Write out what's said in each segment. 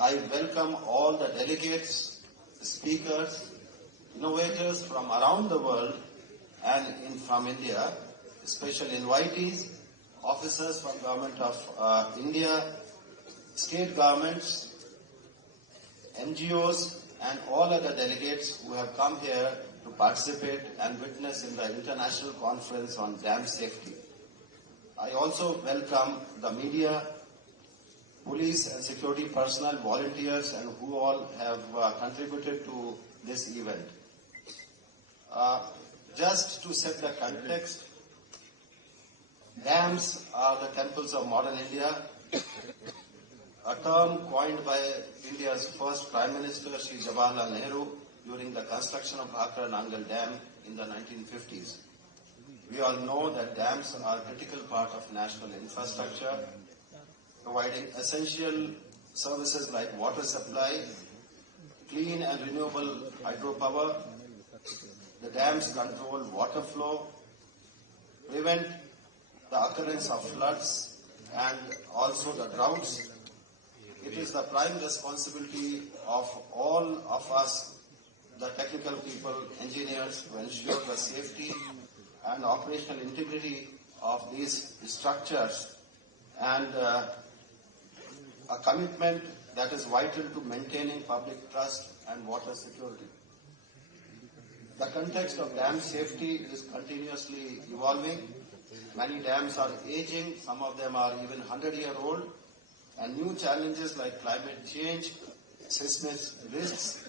I welcome all the delegates, speakers, innovators from around the world and from India, special invitees, officers from Government of India, state governments, NGOs, and all other delegates who have come here to participate and witness in the International Conference on Dam Safety. I also welcome the media, police and security personnel, volunteers, and who all have contributed to this event. Just to set the context, dams are the temples of modern India, a term coined by India's first Prime Minister, Shri Jawaharlal Nehru, during the construction of Bhakra Nangal Dam in the 1950s. We all know that dams are a critical part of national infrastructure, providing essential services like water supply, clean and renewable hydropower. The dams control water flow, prevent the occurrence of floods and also the droughts. It is the prime responsibility of all of us, the technical people, engineers, to ensure the safety and operational integrity of these structures, and a commitment that is vital to maintaining public trust and water security. The context of dam safety is continuously evolving. Many dams are aging, some of them are even 100-year-old, and new challenges like climate change, seismic risks,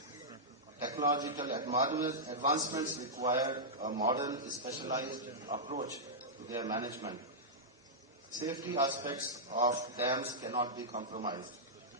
technological advancements require a modern, specialized approach to their management. Safety aspects of dams cannot be compromised.